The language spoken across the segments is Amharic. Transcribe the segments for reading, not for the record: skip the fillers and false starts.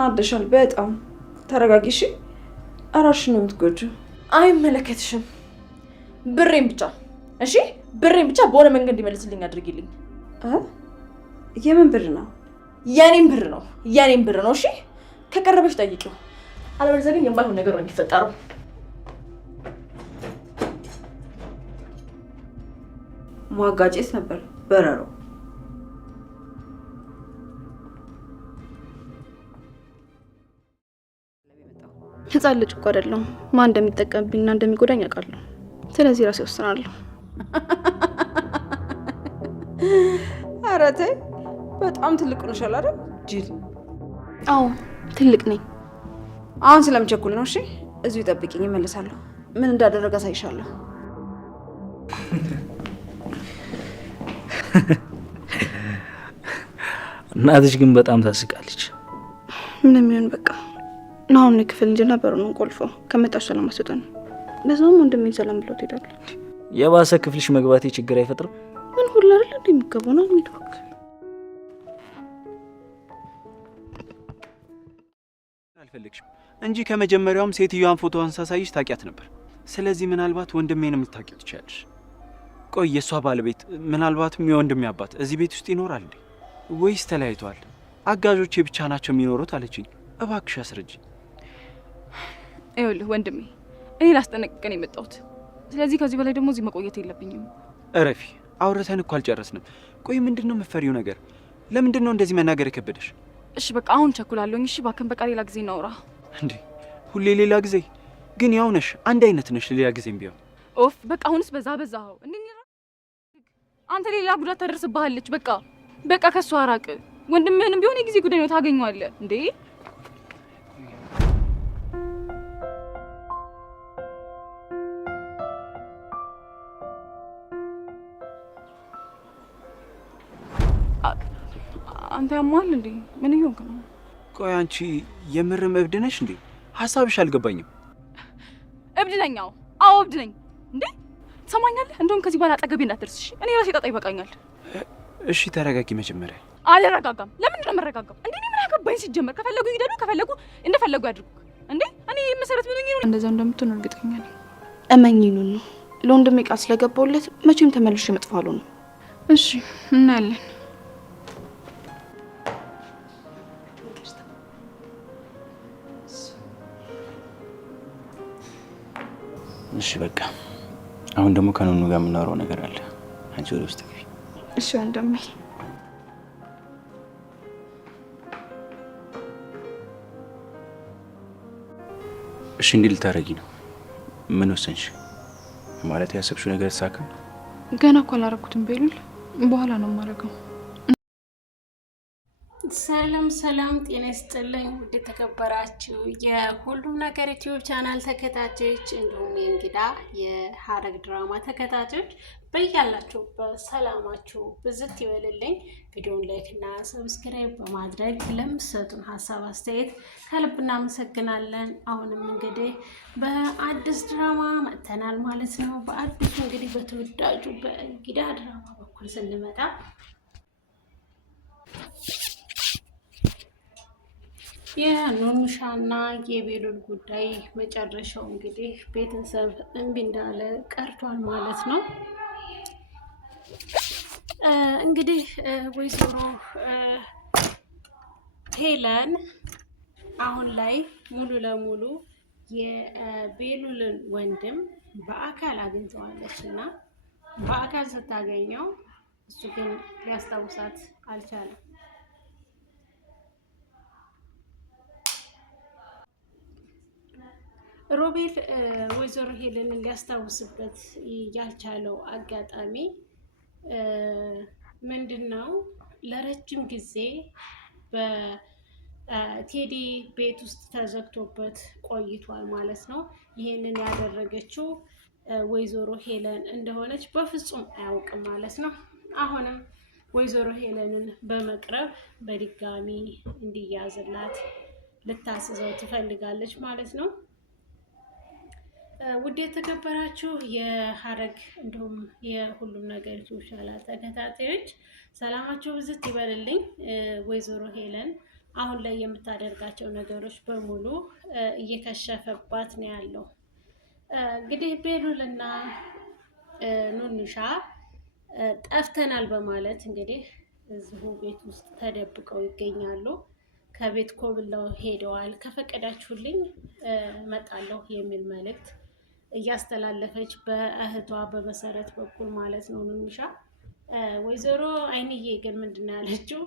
ተናደሻል በጣም ተረጋጊሽ አራሽ ነው የምትጎጂው አይመለከትሽም ብሬን ብቻ እሺ ብሬን ብቻ በሆነ መንገድ እንዲመልስልኝ አድርጊልኝ የምን ብር ነው የኔን ብር ነው እሺ ከቀረበሽ ጠይቂው አለበለዚያ ግን የማይሆን ነገር ነው የሚፈጠረው ማጋጨት ነበር በረሮ ህፃን ልጅ እኮ አይደለም ማን እንደሚጠቀምብኝና እንደሚጎዳኝ አውቃለሁ ስለዚህ ራሴ ወስናለሁ ኧረ ተይ በጣም ትልቅ ነሽ አይደል ጅል አዎ ትልቅ ነኝ አሁን ስለምቸኩል ነው እሺ እዚሁ ጠብቂኝ እመለሳለሁ ምን እንዳደረገ አሳይሻለሁ እናትሽ ግን በጣም ታስቃለች ምንም ይሁን በቃ ናሁን ክፍል እንጂ ነበርነው ቆልፎ ከመጣሽ ሰላም አሰጠን በዛው ወንድሜ ሰላም ብሎ ትሄዳለች የባሰ ክፍልሽ መግባቴ ችግር አይፈጥርም ምን ሁሉ አይደል እንደሚገባው ነው የሚደውክ አልፈልግሽም እንጂ ከመጀመሪያውም ሴትዮዋን ፎቶዋን ሳሳይሽ ታውቂያት ነበር ስለዚህ ምናልባት ወንድሜን የምታውቂው ትችያለሽ ቆይ የሷ ባለቤት ምናልባትም የወንድሜ አባት እዚህ ቤት ውስጥ ይኖራል እንዴ ወይስ ተለያይቷል አጋዦቼ ብቻ ናቸው የሚኖሩት አለችኝ እባክሽ አስረጂ ይኸውልህ ወንድሜ እኔ ላስጠነቅቀን የመጣሁት ስለዚህ ከዚህ በላይ ደግሞ እዚህ መቆየት የለብኝም እረፊ አውርተን እኮ አልጨረስንም ቆይ ምንድነው የምትፈሪው ነገር ለምንድነው እንደዚህ መናገር የከበደሽ እሺ በቃ አሁን ቸኩላለሁ እሺ ባከን በቃ ሌላ ጊዜ እናውራ እንዴ ሁሌ ሌላ ጊዜ ግን ያው ነሽ አንድ አይነት ነሽ ሌላ ጊዜም ቢሆን ኦፍ በቃ አሁንስ በዛው እንዴ አንተ ሌላ ጉዳት ታደርስብሃለች በቃ ከሷ አራቅ ወንድምህንም ቢሆን የጊዜ ጉዳይ ነው ታገኘዋለህ እንዴ አንተ ያማል እንዴ ምን ይሆንክ ነው ቆይ አንቺ የምርም እብድ ነሽ እንዴ ሐሳብሽ አልገባኝም እብድ ነኝ አዎ እብድ ነኝ እንዴ ትሰማኛለህ እንደውም ከዚህ በኋላ አጠገቤ እንዳትደርስሽ እኔ ራሴ ጣጣ ይበቃኛል እሺ ተረጋጊ መጀመሪያ አልረጋጋም ለምን ነው መረጋጋም እንዴ እኔ ምን አገባኝ ሲጀመር ከፈለጉ ይደሉ ከፈለጉ እንደፈለጉ ያድርጉ እንዴ እኔ መሰረት ምን ነው እንደዛ እንደምትሆን እርግጠኛ ነኝ እመኚኝ ነው ለወንድሜ ቃል ስለገባውለት መቼም ተመልሼ መጥፋሉ ነው እሺ እናያለን እሺ በቃ አሁን ደግሞ ከነኑ ጋር የምናወራው ነገር አለ አንቺ ወደ ውስጥ ግቢ እሺ ወንድሜ እሺ እንዴት ልታረጊ ነው ምን ወሰንሽ ማለት ያሰብሽው ነገር ተሳካ ገና እኮ አላረኩትም ቤሉል በኋላ ነው የማረገው ሰላም ጤና ይስጥልኝ ውድ ተከበራችሁ የሁሉም ነገር ዩቲዩብ ቻናል ተከታታዮች እንዲሁም የእንግዳ የሐረግ ድራማ ተከታታዮች በያላችሁ በሰላማችሁ ብዝት ይበልልኝ ቪዲዮን ላይክ እና ሰብስክራይብ በማድረግ ለምትሰጡን ሐሳብ አስተያየት ከልብ እናመሰግናለን አሁንም እንግዲህ በአዲስ ድራማ መጥተናል ማለት ነው በአዲሱ እንግዲህ በተወዳጁ በእንግዳ ድራማ በኩል ስንመጣ የኑኑሻና የቤሉል ጉዳይ መጨረሻው እንግዲህ ቤተሰብ እምቢ እንዳለ ቀርቷል ማለት ነው እንግዲህ ወይዘሮ ሄለን አሁን ላይ ሙሉ ለሙሉ የቤሉልን ወንድም በአካል አግኝተዋለችና በአካል ስታገኘው እሱ ግን ሊያስታውሳት አልቻለም ሮቤል ወይዘሮ ሄለንን ሊያስታውስበት ያልቻለው አጋጣሚ ምንድነው ለረጅም ጊዜ በቴዲ ቤት ውስጥ ተዘግቶበት ቆይቷል ማለት ነው ይሄንን ያደረገችው ወይዘሮ ሄለን እንደሆነች በፍጹም አያውቅም ማለት ነው አሁንም ወይዘሮ ሄለንን በመቅረብ በድጋሚ እንዲያዝላት ልታስዘው ትፈልጋለች ማለት ነው ውድ የተከበራችሁ የሐረግ እንዲሁም የሁሉም ነገር ዩቲዩብ ቻናል ተከታታዮች ሰላማችሁ ብዝት ይበልልኝ ወይዘሮ ሄለን አሁን ላይ የምታደርጋቸው ነገሮች በሙሉ እየከሸፈባት ነው ያለው። እንግዲህ ቤሉልና ኑንሻ ጠፍተናል በማለት እንግዲህ እዚሁ ቤት ውስጥ ተደብቀው ይገኛሉ። ከቤት ኮብለው ሄደዋል። ከፈቀዳችሁልኝ እመጣለሁ የሚል መልእክት እያስተላለፈች በእህቷ በመሰረት በኩል ማለት ነው ኑንሻ። ወይዘሮ አይንዬ ግን ምንድን ነው ያለችው?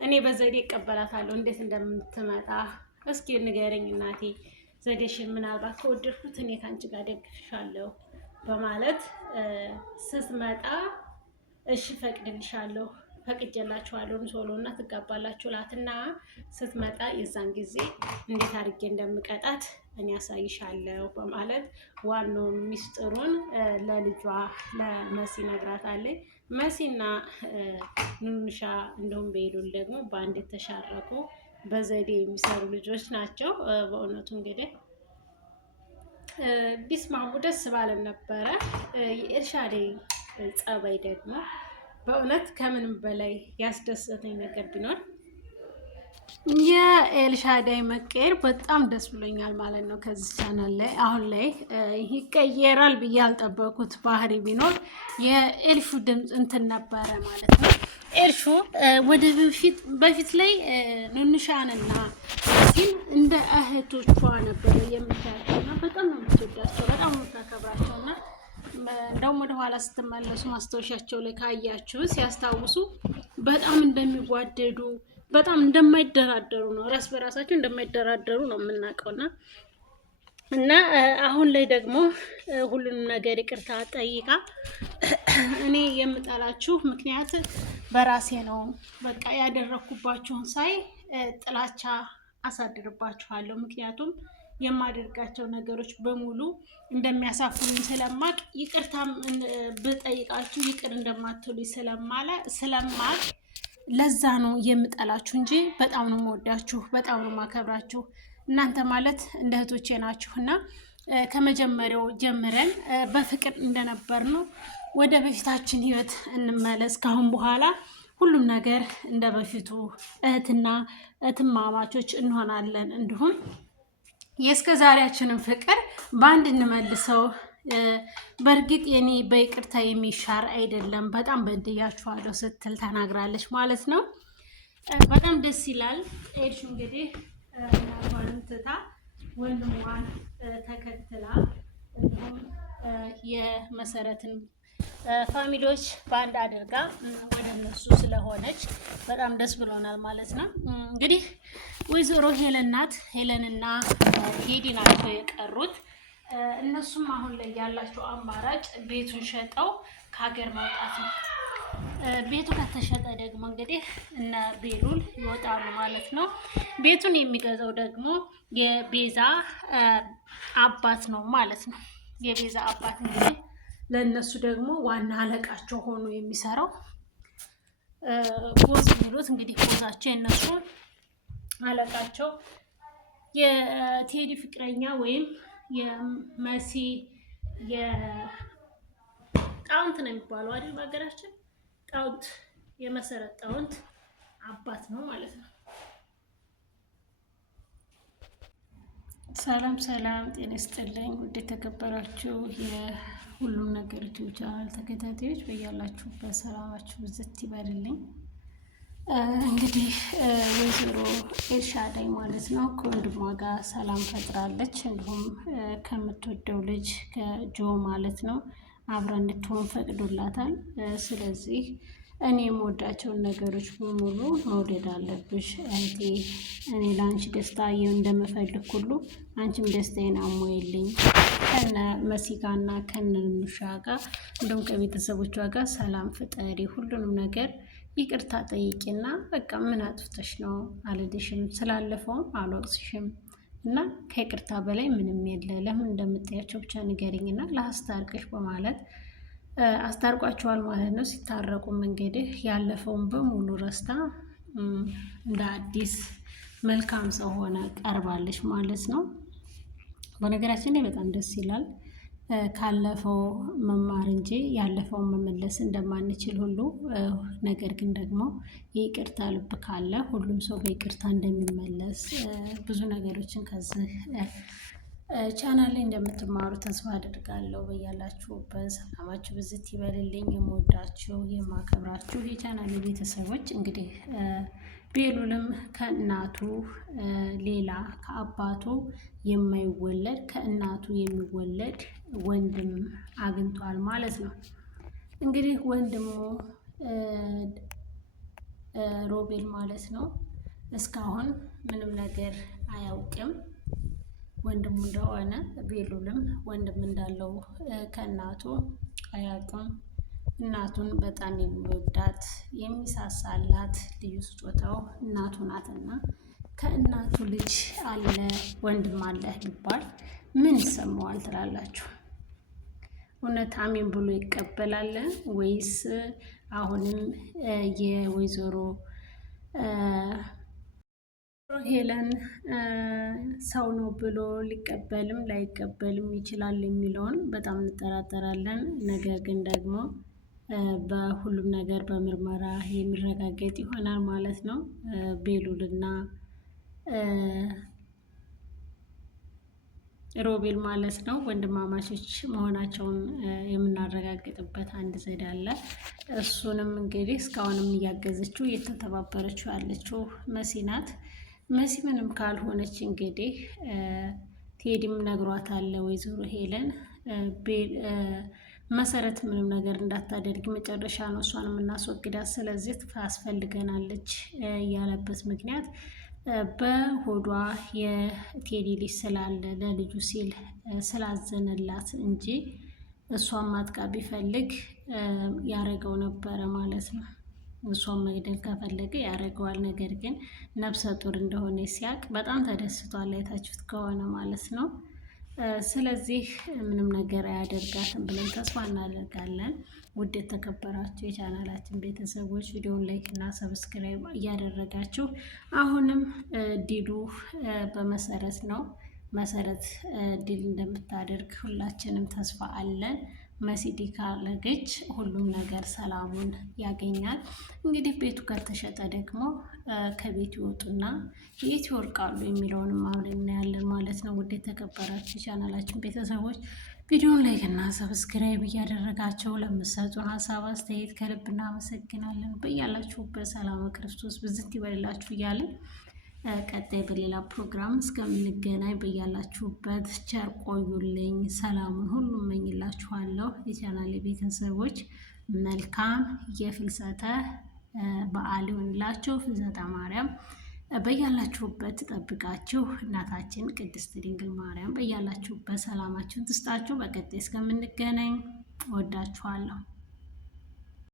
እኔ በዘዴ እቀበላታለሁ፣ እንዴት እንደምትመጣ እስኪ ንገረኝ እናቴ፣ ዘዴሽን ምናልባት ከወደድኩት እኔ ከአንቺ ጋር ደግፍሻለሁ በማለት ስትመጣ እሺ ፈቅድልሻለሁ፣ ፈቅጄላችኋለሁ ቶሎ እና ትጋባላችሁ ላትና ስትመጣ የዛን ጊዜ እንዴት አድርጌ እንደምቀጣት እኔ ያሳይሻለሁ በማለት ዋናው ሚስጥሩን ለልጇ ለመሲ ነግራታለች። መሲና ኑንሻ እንደውም ቤሉል ደግሞ በአንድ የተሻረቁ በዘዴ የሚሰሩ ልጆች ናቸው። በእውነቱ እንግዲህ ቢስማሙ ደስ ባለን ነበረ። የኤልሻዳይ ጸባይ ደግሞ በእውነት ከምንም በላይ ያስደሰተኝ ነገር ቢኖር የኤልሻዳይ መቀየር በጣም ደስ ብሎኛል ማለት ነው። ከዚህ ቻናል ላይ አሁን ላይ ይቀየራል ብዬ ያልጠበኩት ባህሪ ቢኖር የኤልሹ ድምፅ እንትን ነበረ ማለት ነው። ኤልሹ ወደ በፊት ላይ ኑንሻንና ሲን እንደ እህቶቿ ነበረ የምታያቸውና በጣም ነው የምትወዳቸው፣ በጣም ነው የምታከብራቸውና እንደውም ወደ ኋላ ስትመለሱ ማስታወሻቸው ላይ ካያችሁ ሲያስታውሱ በጣም እንደሚዋደዱ በጣም እንደማይደራደሩ ነው፣ ራስ በራሳቸው እንደማይደራደሩ ነው የምናውቀውና እና አሁን ላይ ደግሞ ሁሉንም ነገር ይቅርታ ጠይቃ እኔ የምጠላችሁ ምክንያት በራሴ ነው፣ በቃ ያደረኩባችሁን ሳይ ጥላቻ አሳድርባችኋለሁ፣ ምክንያቱም የማደርጋቸው ነገሮች በሙሉ እንደሚያሳፍሩኝ ስለማቅ ይቅርታም ብጠይቃችሁ ይቅር እንደማትሉኝ ስለማቅ ለዛ ነው የምጠላችሁ እንጂ በጣም ነው የምወዳችሁ፣ በጣም ነው የማከብራችሁ። እናንተ ማለት እንደ እህቶቼ ናችሁና ከመጀመሪያው ጀምረን በፍቅር እንደነበር ነው ወደ በፊታችን ህይወት እንመለስ። ካሁን በኋላ ሁሉም ነገር እንደ በፊቱ እህትና እህትማማቾች እንሆናለን። እንዲሁም የእስከ ዛሬያችንን ፍቅር በአንድ እንመልሰው። በእርግጥ የኔ በይቅርታ የሚሻር አይደለም፣ በጣም በድያችኋለሁ ስትል ተናግራለች ማለት ነው። በጣም ደስ ይላል። ኤልሹ እንግዲህ እናቷንም ትታ ወንድሟን ተከትላ እንዲሁም የመሰረትን ፋሚሊዎች በአንድ አድርጋ ወደ እነሱ ስለሆነች በጣም ደስ ብሎናል ማለት ነው። እንግዲህ ወይዘሮ ሄለንና ቴዲ ናቸው የቀሩት። እነሱም አሁን ላይ ያላቸው አማራጭ ቤቱን ሸጠው ከሀገር መውጣት ነው። ቤቱ ከተሸጠ ደግሞ እንግዲህ እነ ቤሉል ይወጣሉ ማለት ነው። ቤቱን የሚገዛው ደግሞ የቤዛ አባት ነው ማለት ነው። የቤዛ አባት እንግዲህ ለእነሱ ደግሞ ዋና አለቃቸው ሆኖ የሚሰራው ቦዝ የሚሉት እንግዲህ ቦዛቸው የእነሱ አለቃቸው የቴዲ ፍቅረኛ ወይም የመሲ የጣውንት ነው የሚባለው አይደል? በሀገራችን ጣውንት የመሰረት ጣውንት አባት ነው ማለት ነው። ሰላም ሰላም፣ ጤና ይስጥልኝ ውድ የተከበራችሁ የሁሉም ነገር ዩቲዩብ ቻናል ተከታታዮች በያላችሁበት ሰላማችሁ ብዝት ይበልልኝ። እንግዲህ ወይዘሮ ኤልሻዳይ ማለት ነው ከወንድሟ ጋር ሰላም ፈጥራለች። እንዲሁም ከምትወደው ልጅ ከጆ ማለት ነው አብራ እንድትሆን ፈቅዶላታል። ስለዚህ እኔ የምወዳቸውን ነገሮች በሙሉ መውደድ አለብሽ እህቴ፣ እኔ ለአንቺ ደስታ እንደምፈልግ ሁሉ አንቺም ደስታዬን አሞይልኝ ከነ መሲጋና ከነ ኑሻ ጋር እንዲሁም ከቤተሰቦቿ ጋር ሰላም ፍጠሪ፣ ሁሉንም ነገር ይቅርታ ጠይቂና በቃ ምን አጥፍተሽ ነው አልልሽም፣ ስላለፈውም አልወቅስሽም እና ከይቅርታ በላይ ምንም የለ፣ ለምን እንደምትያቸው ብቻ ንገሪኝና ላስታርቅሽ በማለት አስታርቋቸዋል ማለት ነው። ሲታረቁም እንግዲህ ያለፈውን በሙሉ ረስታ እንደ አዲስ መልካም ሰው ሆነ ቀርባለች ማለት ነው። በነገራችን ላይ በጣም ደስ ይላል። ካለፈው መማር እንጂ ያለፈውን መመለስ እንደማንችል ሁሉ ነገር ግን ደግሞ የይቅርታ ልብ ካለ ሁሉም ሰው በይቅርታ እንደሚመለስ ብዙ ነገሮችን ከዚህ ቻናል ላይ እንደምትማሩ ተስፋ አድርጋለሁ። በያላችሁበት ሰላማችሁ ብዝት ይበልልኝ። የምወዳችሁ የማከብራችሁ የቻናል ቤተሰቦች እንግዲህ ቤሉልም ከእናቱ ሌላ ከአባቱ የማይወለድ ከእናቱ የሚወለድ ወንድም አግኝቷል ማለት ነው። እንግዲህ ወንድሙ ሮቤል ማለት ነው እስካሁን ምንም ነገር አያውቅም ወንድሙ እንደሆነ። ቤሉልም ወንድም እንዳለው ከእናቱ አያውቅም። እናቱን በጣም የሚወዳት የሚሳሳላት ልዩ ስጦታው እናቱ ናትና ከእናቱ ልጅ አለ ወንድም አለ ቢባል ምን ይሰማዋል ትላላችሁ? እውነት አሜን ብሎ ይቀበላል ወይስ አሁንም የወይዘሮ ሄለን ሰው ነው ብሎ ሊቀበልም ላይቀበልም ይችላል የሚለውን በጣም እንጠራጠራለን። ነገር ግን ደግሞ በሁሉም ነገር በምርመራ የሚረጋገጥ ይሆናል ማለት ነው። ቤሉልና ሮቤል ማለት ነው ወንድማማቾች መሆናቸውን የምናረጋግጥበት አንድ ዘዴ አለ። እሱንም እንግዲህ እስካሁንም እያገዘችው እየተተባበረችው ያለችው መሲ ናት። መሲ ምንም ካልሆነች እንግዲህ ቴዲም ነግሯታል ወይዘሮ ሄለን መሰረት ምንም ነገር እንዳታደርግ መጨረሻ ነው እሷን የምናስወግዳት፣ ስለዚህ ታስፈልገናለች ያለበት ምክንያት በሆዷ የቴዲ ልጅ ስላለ ለልጁ ሲል ስላዘነላት እንጂ እሷን ማጥቃት ቢፈልግ ያረገው ነበረ ማለት ነው። እሷን መግደል ከፈለገ ያረገዋል። ነገር ግን ነፍሰ ጡር እንደሆነ ሲያቅ በጣም ተደስቷል፣ አይታችሁት ከሆነ ማለት ነው። ስለዚህ ምንም ነገር አያደርጋትም ብለን ተስፋ እናደርጋለን። ውድ የተከበራችሁ የቻናላችን ቤተሰቦች ቪዲዮን ላይክ እና ሰብስክራይብ እያደረጋችሁ አሁንም ዲሉ በመሰረት ነው። መሰረት ድል እንደምታደርግ ሁላችንም ተስፋ አለን። መሲዲ ካለገች ሁሉም ነገር ሰላሙን ያገኛል። እንግዲህ ቤቱ ከተሸጠ ደግሞ ከቤት ይወጡና የት ይወርቃሉ የሚለውንም አብረን እናያለን ማለት ነው። ውድ የተከበራችሁ ቻናላችን ቤተሰቦች ቪዲዮን ላይክ እና ሰብስክራይብ እያደረጋቸው ለምትሰጡን ሀሳብ አስተያየት ከልብ እናመሰግናለን። በያላችሁበት ሰላም ክርስቶስ ብዝት ይበልላችሁ እያለን ቀጣይ በሌላ ፕሮግራም እስከምንገናኝ በያላችሁበት ቸር ቆዩልኝ። ሰላሙን ሁሉ እመኝላችኋለሁ። የቻናሌ ቤተሰቦች መልካም የፍልሰተ በዓል ይሁንላችሁ። ፍልሰተ ማርያም በያላችሁበት ጠብቃችሁ እናታችን ቅድስት ድንግል ማርያም በያላችሁበት ሰላማችሁን ትስጣችሁ። በቀጣይ እስከምንገናኝ ወዳችኋለሁ።